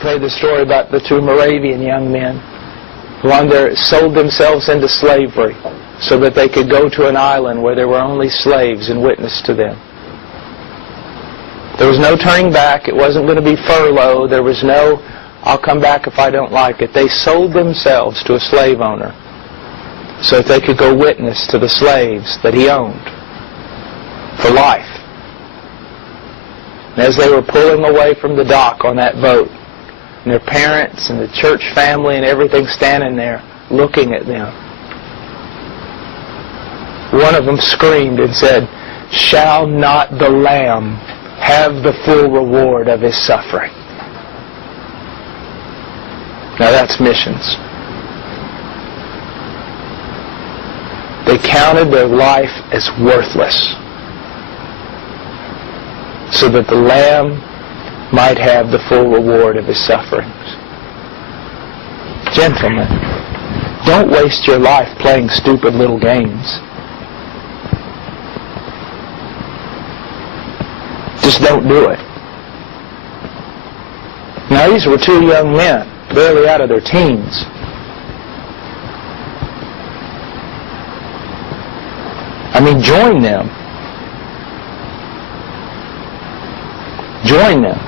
played the story about the two Moravian young men who sold themselves into slavery so that they could go to an island where there were only slaves and witness to them. There was no turning back. It wasn't going to be furlough. There was no, I'll come back if I don't like it. They sold themselves to a slave owner so that they could go witness to the slaves that he owned for life. And as they were pulling away from the dock on that boat, and their parents and the church family and everything standing there looking at them, one of them screamed and said, "Shall not the Lamb have the full reward of His suffering?" Now that's missions. They counted their life as worthless so that the Lamb might have the full reward of His sufferings. Gentlemen, don't waste your life playing stupid little games. Just don't do it. Now these were two young men, barely out of their teens. I mean, join them. Join them.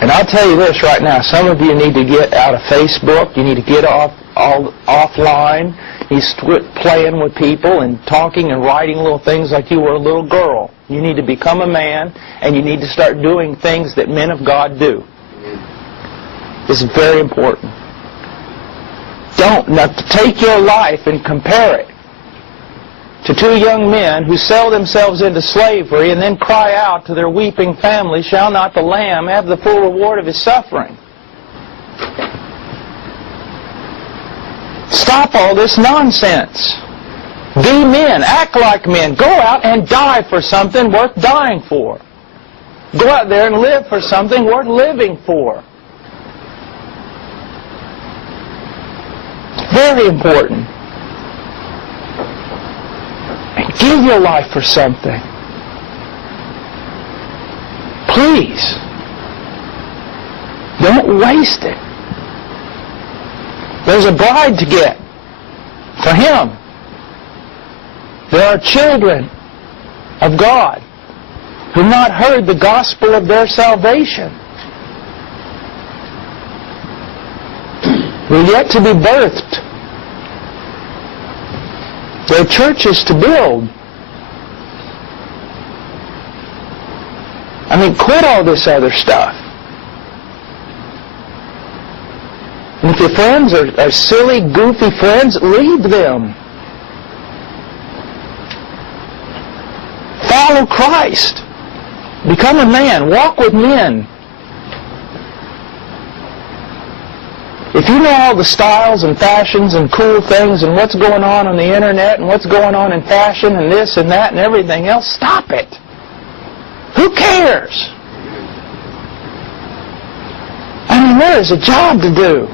And I'll tell you this right now, some of you need to get out of Facebook, you need to get offline, you quit playing with people and talking and writing little things like you were a little girl. You need to become a man, and you need to start doing things that men of God do. This is very important. Don't take your life and compare it to two young men who sell themselves into slavery and then cry out to their weeping family, "Shall not the Lamb have the full reward of His suffering?" Stop all this nonsense. Be men. Act like men. Go out and die for something worth dying for. Go out there and live for something worth living for. Very important. And give your life for something. Please. Don't waste it. There's a bride to get for Him. There are children of God who have not heard the gospel of their salvation. They're yet to be birthed. There are churches to build. I mean, quit all this other stuff. And if your friends are silly, goofy friends, leave them. Follow Christ. Become a man. Walk with men. If you know all the styles and fashions and cool things and what's going on the internet and what's going on in fashion and this and that and everything else, stop it. Who cares? I mean, there is a job to do.